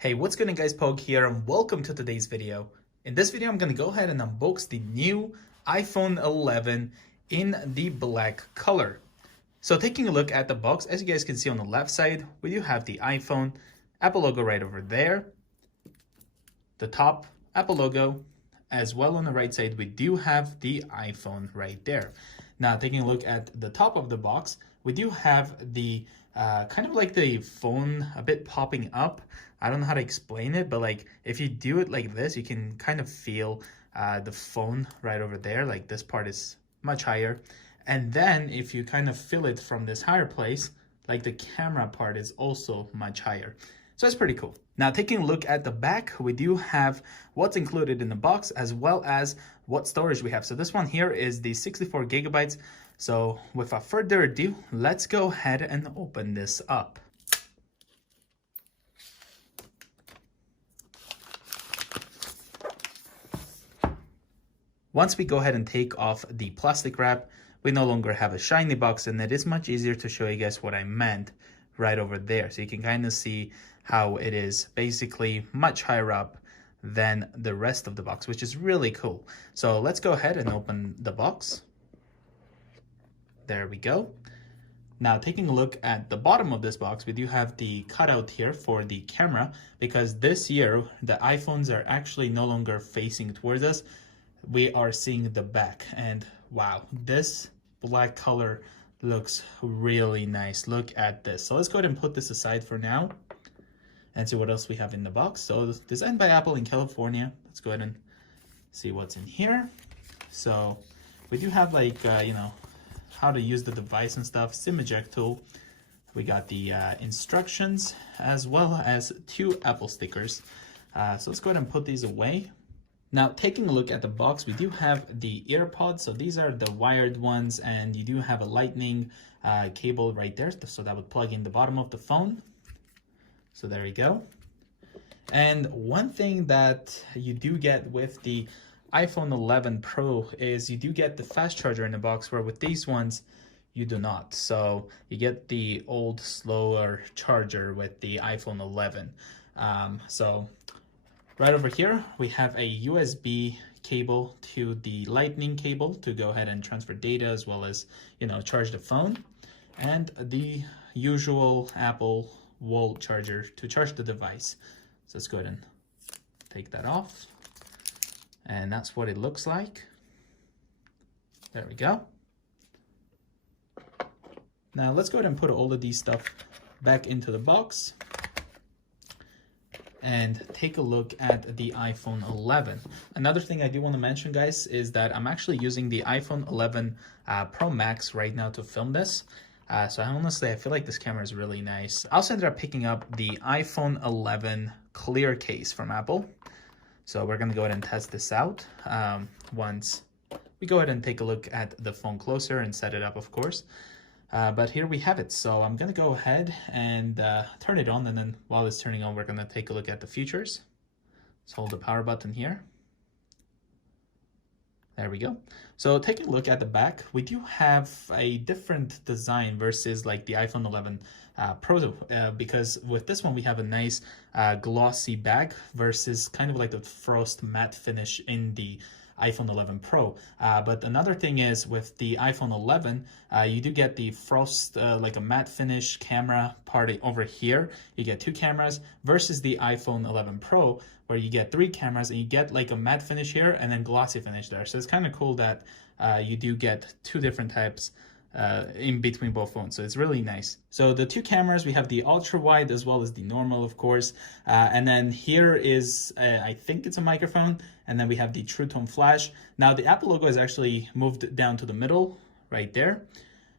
Hey, what's going on guys, Poke here and welcome to today's video. In this video, I'm going to go ahead and unbox the new iPhone 11 in the black color. So taking a look at the box, as you guys can see on the left side, we do have the iPhone, Apple logo right over there. The top, Apple logo, as well on the right side, we do have the iPhone right there. Now taking a look at the top of the box, we do have the kind of like the phone a bit popping up. I don't know how to explain it, but like if you do it like this, you can kind of feel the phone right over there. Like this part is much higher. And then if you kind of feel it from this higher place, like the camera part is also much higher. So that's pretty cool. Now taking a look at the back, we do have what's included in the box as well as what storage we have. So this one here is the 64 gigabytes. So without further ado, let's go ahead and open this up. Once we go ahead and take off the plastic wrap, we no longer have a shiny box, and it is much easier to show you guys what I meant right over there. So you can kind of see how it is basically much higher up than the rest of the box, which is really cool. So let's go ahead and open the box. There we go. Now taking a look at the bottom of this box, we do have the cutout here for the camera, because this year the iPhones are actually no longer facing towards us. We are seeing the back, and wow, this black color looks really nice. Look at this. So let's go ahead and put this aside for now and see what else we have in the box. So designed by Apple in California. Let's go ahead and see what's in here. So we do have like you know, how to use the device and stuff, SIM eject tool. We got the instructions as well as 2 Apple stickers. So let's go ahead and put these away. Now taking a look at the box, we do have the AirPods. So these are the wired ones, and you do have a lightning cable right there. So that would plug in the bottom of the phone. So there you go. And one thing that you do get with the iPhone 11 Pro is you do get the fast charger in the box, where with these ones, you do not. So you get the old, slower charger with the iPhone 11. So right over here, we have a USB cable to the lightning cable to go ahead and transfer data as well as, you know, charge the phone, and the usual Apple wall charger to charge the device. So let's go ahead and take that off. And that's what it looks like. There we go. Now let's go ahead and put all of these stuff back into the box and take a look at the iPhone 11. Another thing I do want to mention, guys, is that I'm actually using the iPhone 11 Pro Max right now to film this. So honestly, I feel like this camera is really nice. I also ended up picking up the iPhone 11 clear case from Apple. So we're going to go ahead and test this out once we go ahead and take a look at the phone closer and set it up, of course. But here we have it. So I'm going to go ahead and turn it on, and then while it's turning on, we're going to take a look at the features. Let's hold the power button here. There we go. So taking a look at the back, we do have a different design versus like the iPhone 11 Pro, because with this one we have a nice glossy back versus kind of like the frost matte finish in the iPhone 11 Pro. But another thing is with the iPhone 11, you do get the frost, like a matte finish camera part over here. You get 2 cameras versus the iPhone 11 Pro, where you get 3 cameras and you get like a matte finish here and then glossy finish there. So it's kind of cool that you do get 2 different types in between both phones. So it's really nice. So the 2 cameras, we have the ultra wide as well as the normal, of course. And then here is, I think it's a microphone. And then we have the True Tone flash. Now the Apple logo is actually moved down to the middle right there.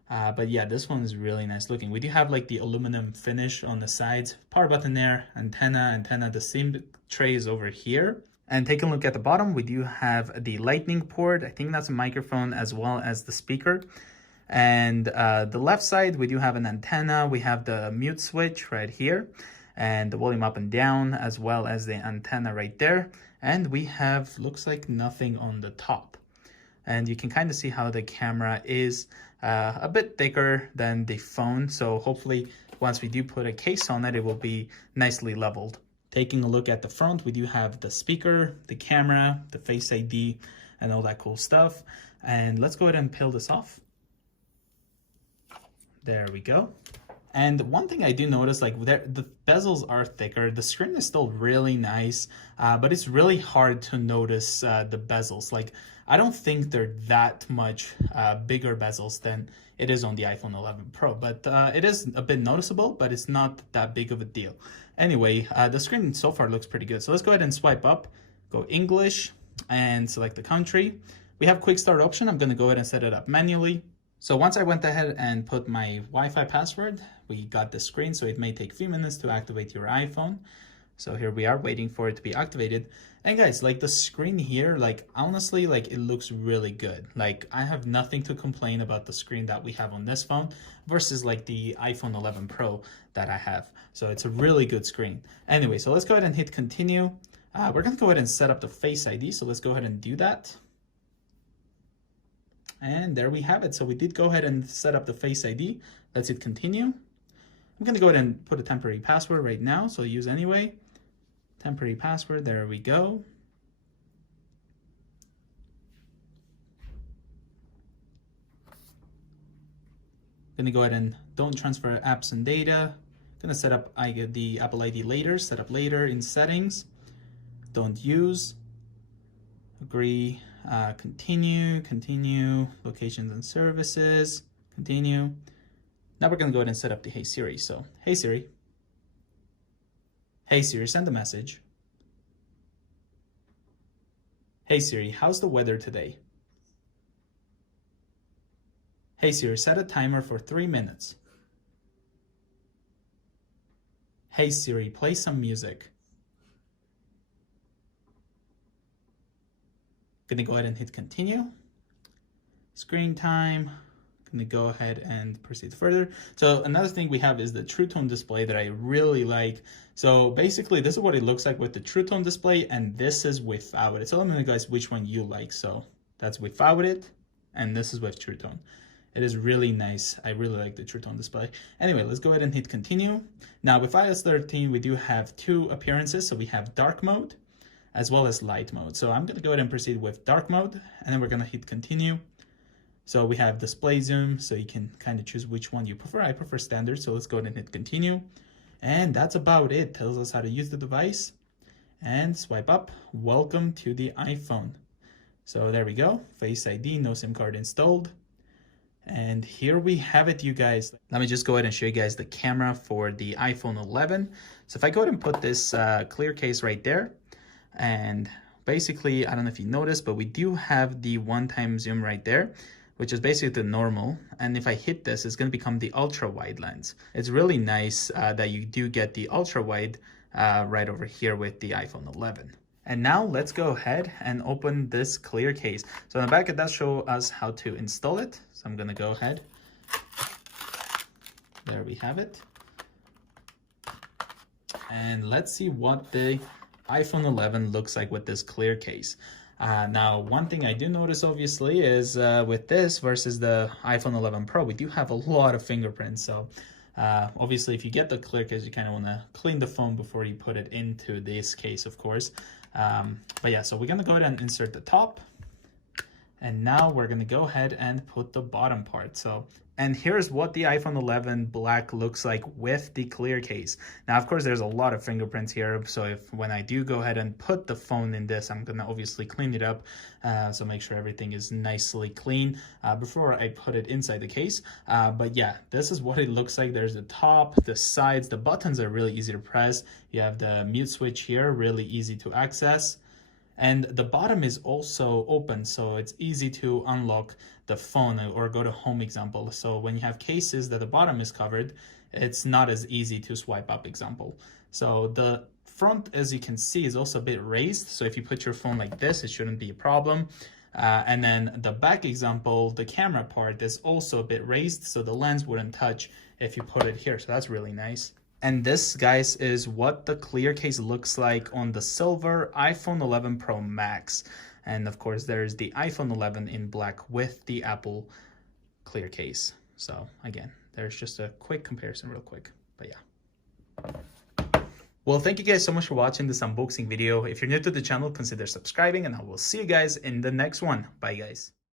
But yeah, this one is really nice looking. We do have like the aluminum finish on the sides, power button there, antenna, the SIM tray is over here. And taking a look at the bottom, we do have the lightning port. I think that's a microphone as well as the speaker. And the left side, we do have an antenna. We have the mute switch right here, and the volume up and down, as well as the antenna right there. And we have, looks like nothing on the top. And you can kind of see how the camera is a bit thicker than the phone. So hopefully once we do put a case on it, it will be nicely leveled. Taking a look at the front, we do have the speaker, the camera, the Face ID, and all that cool stuff. And let's go ahead and peel this off. There we go. And one thing I do notice, like the bezels are thicker. The screen is still really nice, but it's really hard to notice the bezels. Like, I don't think they're that much bigger bezels than it is on the iPhone 11 Pro, but it is a bit noticeable, but it's not that big of a deal. Anyway, the screen so far looks pretty good. So let's go ahead and swipe up, go English, and select the country. We have quick start option. I'm gonna go ahead and set it up manually. So once I went ahead and put my Wi-Fi password, we got the screen, so it may take a few minutes to activate your iPhone. So here we are waiting for it to be activated. And guys, like the screen here, like honestly, like it looks really good. Like I have nothing to complain about the screen that we have on this phone versus like the iPhone 11 Pro that I have. So it's a really good screen. Anyway, so let's go ahead and hit continue. We're gonna go ahead and set up the Face ID. So let's go ahead and do that. And there we have it. So we did go ahead and set up the Face ID. Let's hit continue. I'm gonna go ahead and put a temporary password right now, so use anyway. Temporary password, there we go. Gonna go ahead and don't transfer apps and data. Gonna set up the Apple ID later, set up later in settings. Don't use, agree. Continue, locations and services, continue. Now we're gonna go ahead and set up the Hey Siri. So, Hey Siri, send a message. Hey Siri, how's the weather today? Hey Siri, set a timer for 3 minutes. Hey Siri, play some music. Gonna go ahead and hit continue. Screen time. Gonna go ahead and proceed further. So another thing we have is the True Tone display that I really like. So basically this is what it looks like with the True Tone display, and this is without it. So let me know guys which one you like. So that's without it, and this is with True Tone. It is really nice. I really like the True Tone display. Anyway, let's go ahead and hit continue. Now with iOS 13, we do have 2 appearances. So we have dark mode as well as light mode. So I'm gonna go ahead and proceed with dark mode, and then we're gonna hit continue. So we have display zoom, so you can kind of choose which one you prefer. I prefer standard, so let's go ahead and hit continue. And that's about it. Tells us how to use the device. And swipe up, welcome to the iPhone. So there we go, Face ID, no SIM card installed. And here we have it, you guys. Let me just go ahead and show you guys the camera for the iPhone 11. So if I go ahead and put this clear case right there, and basically, I don't know if you noticed, but we do have the one-time zoom right there, which is basically the normal. And if I hit this, it's going to become the ultra wide lens. It's really nice that you do get the ultra wide right over here with the iPhone 11. And now let's go ahead and open this clear case. So on the back, it does show us how to install it. So I'm going to go ahead. There we have it. And let's see what the iPhone 11 looks like with this clear case. Now, one thing I do notice, obviously, is with this versus the iPhone 11 Pro, we do have a lot of fingerprints. So obviously, if you get the clear case, you kind of want to clean the phone before you put it into this case, of course. But yeah, so we're going to go ahead and insert the top. And now we're going to go ahead and put the bottom part. So, and here's what the iPhone 11 Black looks like with the clear case. Now, of course, there's a lot of fingerprints here. So when I do go ahead and put the phone in this, I'm going to obviously clean it up. So make sure everything is nicely clean before I put it inside the case. But yeah, this is what it looks like. There's the top, the sides, the buttons are really easy to press. You have the mute switch here, really easy to access. And the bottom is also open, so it's easy to unlock the phone or go to home example. So when you have cases that the bottom is covered, it's not as easy to swipe up example. So the front, as you can see, is also a bit raised. So if you put your phone like this, it shouldn't be a problem. And then the back example, the camera part is also a bit raised, so the lens wouldn't touch if you put it here. So that's really nice. And this, guys, is what the clear case looks like on the silver iPhone 11 Pro Max. And of course, there's the iPhone 11 in black with the Apple clear case. So again, there's just a quick comparison real quick, but yeah. Well, thank you guys so much for watching this unboxing video. If you're new to the channel, consider subscribing, and I will see you guys in the next one. Bye, guys.